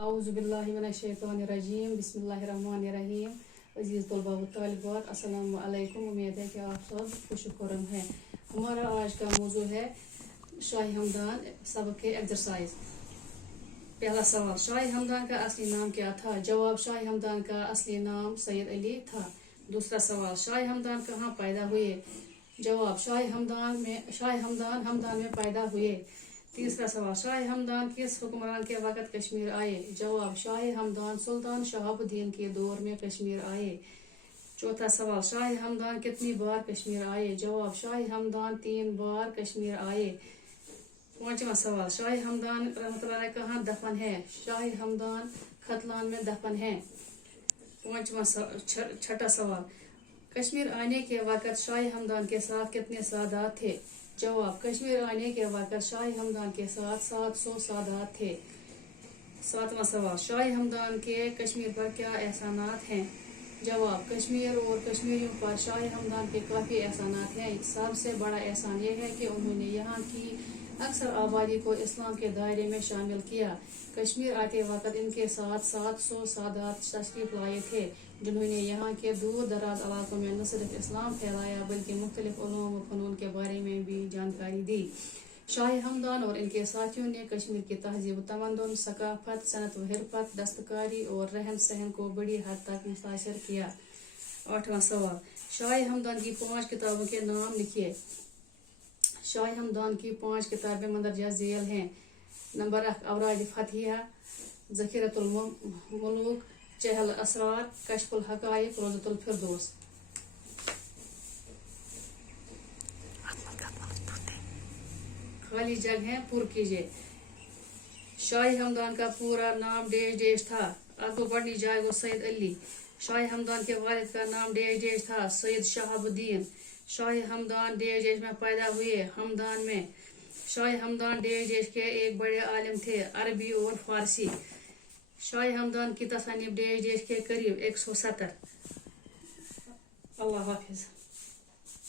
औज़ुबिल्लाहिमिनश्शैतानिर्रजीम बिस्मिल्लाहिर्रहमानिर्रहीम। अजीज़ तलबा व तालिबात, अस्सलाम वालेकुम। उम्मीद है कि आप सब खुश खुरम हैं। हमारा आज का मौजू है शाही हमदान सबक के एक्सरसाइज। पहला सवाल, शाही हमदान का असली नाम क्या था? जवाब, शाही हमदान का असली नाम सैयद अली था। दूसरा सवाल, शाही हमदान कहाँ पैदा हुए? जवाब, शाही हमदान हमदान में पैदा हुए। तीसरा सवाल, शाही हमदान किस हुक्मरान के वक़्त कश्मीर आए? जवाब, शाही हमदान सुल्तान शहाबुद्दीन के दौर में कश्मीर आए। चौथा सवाल, शाही हमदान कितनी बार कश्मीर आए? जवाब, शाही हमदान 3 बार कश्मीर आए। पांचवा सवाल, शाही हमदान रहमतुल्लाह अलैह कहाँ दफन है? शाही हमदान खतलान में दफन है। छठा सवाल, कश्मीर आने के वक़्त शाही हमदान के साथ कितने सादात थे? जवाब, कश्मीर आने के वक़्त शाही हमदान के साथ 700 सादात थे। सातवां सवाल, शाही हमदान के कश्मीर पर क्या एहसानात हैं? जवाब, कश्मीर और कश्मीरियों पर शाही हमदान के काफ़ी एहसानात हैं। सबसे बड़ा एहसान ये है कि उन्होंने यहाँ की अक्सर आबादी को इस्लाम के दायरे में शामिल किया। कश्मीर आते वक़्त इनके साथ 700 सादात तशरीफ़ लाए थे, जिन्होंने यहाँ के दूर दराज इलाकों में न सिर्फ इस्लाम फैलाया बल्कि मुख्तलिफ उलूम व फ़नून के बारे में भी जानकारी दी। शाही हमदान और इनके साथियों ने कश्मीर की तहजीब तमद्दुन, सकाफत, सनत व हिरफत, दस्तकारी और रहन सहन को बड़ी हद तक मुतासिर किया। आठवां सवाल, शाही हमदान की 5 किताबों के नाम लिखिए। शाही हमदान की 5 किताबें मंदरजा झेल हैं। नंबर 1, अवराज फतहिया, ज़खीरतुल मुलूक, चहल असरार, कश्फुल हकाइक, रोज़तुल फिरदौस। खाली जगह पुर कीजिए। शाही हमदान का पूरा नाम डेश था। आपको पढ़नी जाए वो सैयद अली। शाही हमदान के वालिद का नाम डेश था सैयद शहाबुद्दीन। शाही हमदान डेश में पैदा हुए हमदान में। शाही हमदान डेश के एक बड़े आलिम थे, अरबी और फारसी। शाही हमदान की तसनीफ डेश के करीब 170। अल्लाह हाफिज।